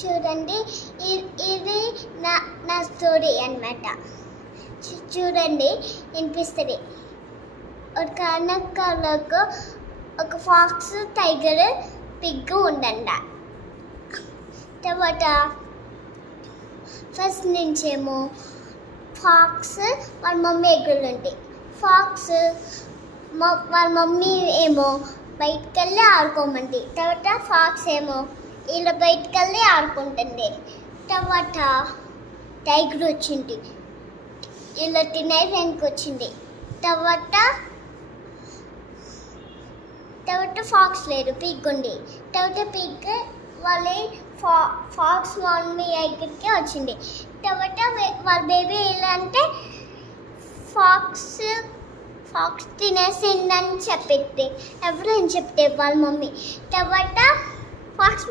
చూడండి, ఇది నా స్టోరీ అన్నమాట. చూడండి, వినిపిస్తుంది. ఒక అనకాలకు ఒక ఫాక్స్, టైగర్, పిగ్ ఉండంట. తర్వాత ఫస్ట్ నుంచేమో ఫాక్స్ వాళ్ళ మమ్మీ ఎగురులు ఉంటాయి. ఫాక్స్ వాళ్ళ మమ్మీ ఏమో బయటకు వెళ్ళి ఆడుకోమంది. తర్వాత ఫాక్స్ ఏమో ఇలా బయటకు వెళ్ళి ఆడుకుంటుంది. తర్వాత టైగర్ వచ్చింది, ఇలా తినేదానికి వచ్చింది. తర్వాత ఫాక్స్ లేదు, పిగ్ ఉంది. తర్వాత పిగ్ వాళ్ళ ఫాక్స్ మమ్మీ దగ్గరికి వచ్చింది. తర్వాత వాళ్ళ బేబీ ఎలా అంటే ఫాక్స్ తినేసిందని చెప్పిద్ది. ఎవరైనా చెప్తే వాళ్ళ మమ్మీ. తర్వాత ఫాక్స్